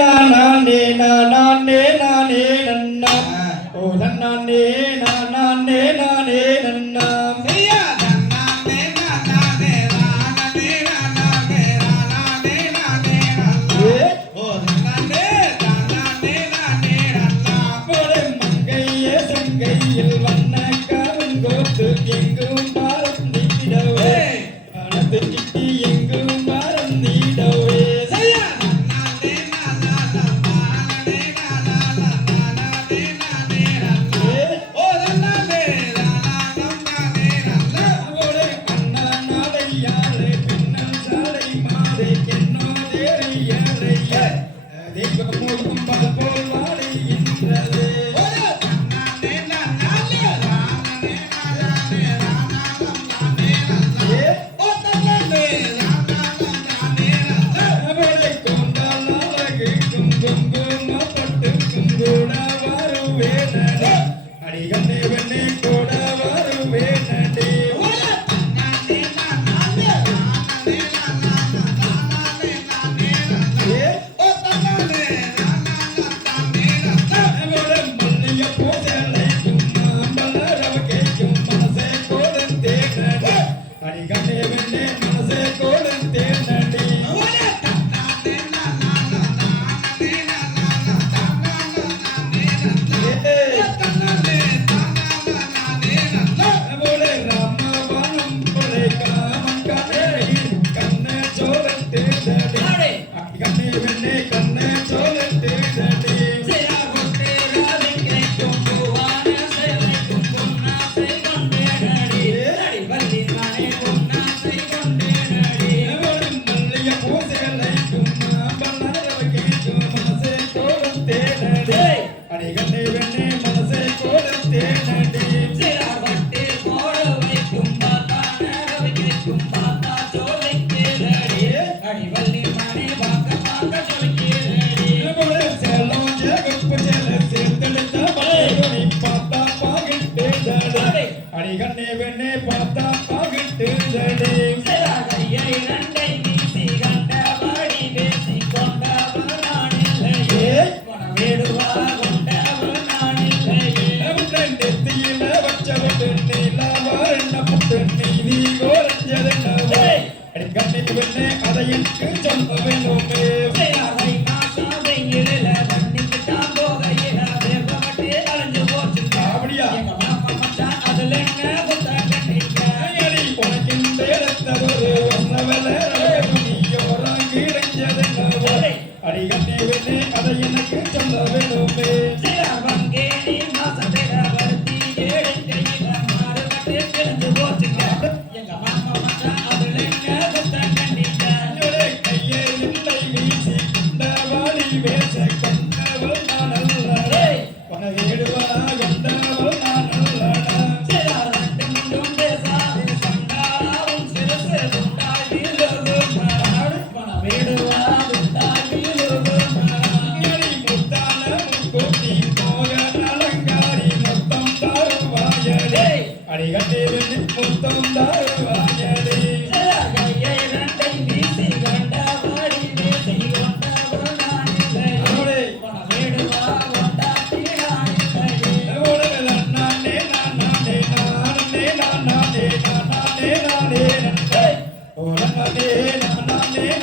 நானே நானே நானே நன்னா. ஓ நன்னானே நானே நானே நன்னா. எங்கும் பறந்திடவே மனது கிட்டி அடிகண்ணே Thank you. வெண்ணே அதை எனக்கு சொல்ல வேணுமே அப்படியா அடி உனக்கு இந்த இடத்தவரு ஒன்னவல நீயோரம் கிடைச்சதென்னவோ அடி கண்ணே வெண்ணே அதை எனக்கு Hey!